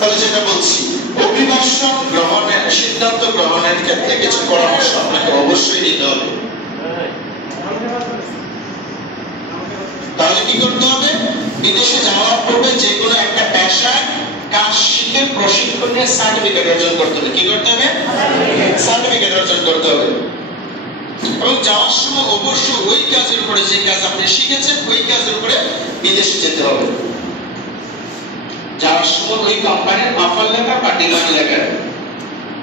তাহলে যেটা বলছি, অভিবাসন গ্রহণের সিদ্ধান্ত গ্রহণের ক্ষেত্রে কিছু পরামর্শ আপনাকে অবশ্যই নিতে হবে। তাহলে কি করতে হবে? বিদেশে যাওয়ার পূর্বে যে কোনো একটা পেশায় কাজ শিখে প্রশিক্ষণ নিয়ে সার্টিফিকেট অর্জন করতে হবে। কি করতে হবে? সার্টিফিকেট অর্জন করতে হবে। এবং যাওয়ার সময় অবশ্যই ওই কাজের উপরে, যে কাজ আপনি শিখেছেন ওই কাজের উপরে বিদেশে যেতে হবে। যাওয়ার সময় ওই কোম্পানির অফার লেটার বা ডিমান্ড লেটার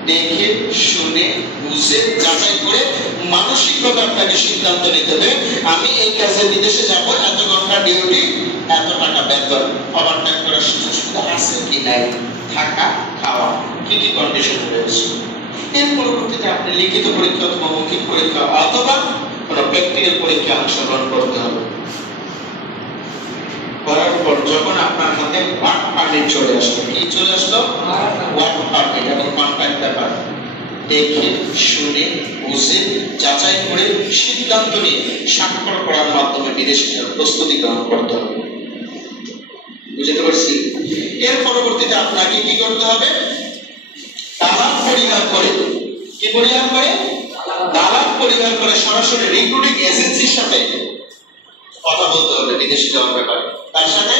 দেখে শুনে বুঝে যাচাই করে মানসিকভাবে আপনাকে সিদ্ধান্ত নিতে হবে, আমি এই কাজে বিদেশে যাব, এত ঘন্টা ডিউটি, এত টাকা বেতন, ওভারটাইম করার সুযোগ সুবিধা আছে কি নাই, থাকা খাওয়া কি কি কন্ডিশন রয়েছে। এর পরবর্তীতে আপনি লিখিত পরীক্ষা অথবা মৌখিক পরীক্ষা অথবা কোনো প্র্যাকটিক্যাল পরীক্ষায় অংশগ্রহণ করতে হবে। করার পর যখন আপনার হাতে ওয়ার্ক পারমিট চলে আসলো, কি চলে আসলো? ওয়ার্ক পারমিট এবং কন্ট্রাক্ট পেপার দেখে শুনে বুঝে যাচাই করে সিদ্ধান্ত নিয়ে স্বাক্ষর করার মাধ্যমে বিদেশে যাওয়ার প্রস্তুতি গ্রহণ করতে হবে। বুঝতে পারছি? এর পরবর্তীতে আপনাকে কি করতে হবে? দালাল পরিহার করে, কি পরিহার করে? দালাল পরিহার করে সরাসরি রিক্রুটিং এজেন্সির সাথে কথা বলতে হবে বিদেশে যাওয়ার ব্যাপারে। তার সাথে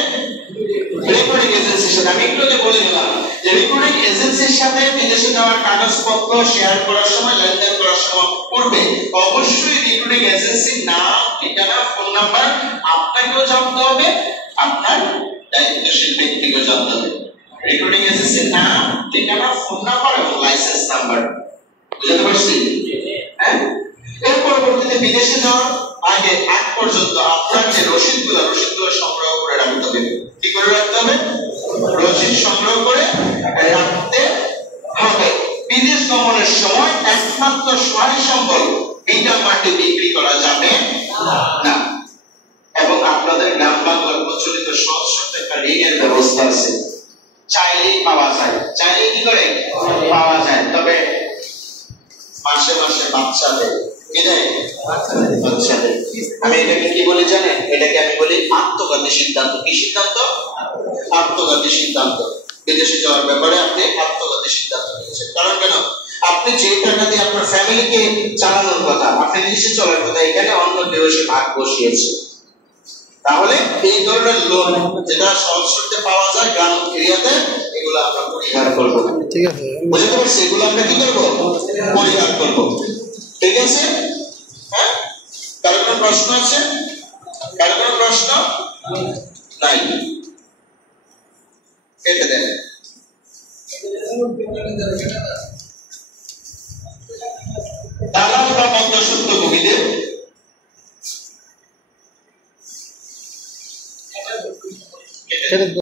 রিক্রুটিং এজেন্সির সাথে, আমি একটু বলে দিলাম যে রিক্রুটিং এজেন্সির সাথে বিদেশে যাওয়ার কাগজপত্র শেয়ার করার সময়, লেনদেন করার সময় পূর্বে অবশ্যই রিক্রুটিং এজেন্সির নাম, ঠিকানা, ফোন নাম্বার আপনাকেও জানতে হবে, আপনার দায়িত্বশীল ব্যক্তিকেও জানতে হবে। রিক্রুটিং এজেন্সির নাম, ঠিকানা, ফোন নাম্বার এবং লাইসেন্স নাম্বার। বুঝতে পারছি? হ্যাঁ। এর পরবর্তীতে বিদেশে যাওয়ার আগ পর্যন্ত আপনার যে রসিদগুলো সংগ্রহ করে রাখতে হবে। কি করে রাখতে হবে? রসিদ সংগ্রহ করে রাখতে হবে। বিদেশ গমনের সময় একমাত্র সহায় সম্বল বিটা মাটি বিক্রি করা যাবে না। এবং আপনাদের গ্রাম বাংলার প্রচলিত সহজ শর্তে একটা ঋণের ব্যবস্থা আছে, চাইলেই পাওয়া যায়। চাইলে কি করে পাওয়া যায়, তবে মাসে মাসে বাচ্চা দেয়। কি দেয়? বাচ্চা দেয়। আমি এটাকে কি বলি জানেন? এটাকে আমি বলি আত্মঘাতী সিদ্ধান্ত। কি সিদ্ধান্ত? আত্মঘাতী সিদ্ধান্ত। বিদেশে যাওয়ার ব্যাপারে আপনি আত্মঘাতী সিদ্ধান্ত নিয়েছেন। কারণ কেন? আপনি যে টাকা দিয়ে আপনার ফ্যামিলিকে চালানোর কথা, আপনি নিজে চলার কথা, এখানে অন্য কেউ এসে ভাগ বসিয়েছে। তাহলে এই ধরনের লোন যেটা সহজ শর্তে পাওয়া যায় গ্রাম এরিয়াতে, এগুলো আমরা পরিহার করব। ঠিক আছে? বুঝতে পারছি? এগুলো আমরা কি করব? পরিহার করব। ঠিক আছে? হ্যাঁ? কারো কোনো প্রশ্ন আছে? কারো কোনো প্রশ্ন নাই? কেটে দেন। দালাল বা মধ্যস্বত্বভোগীদের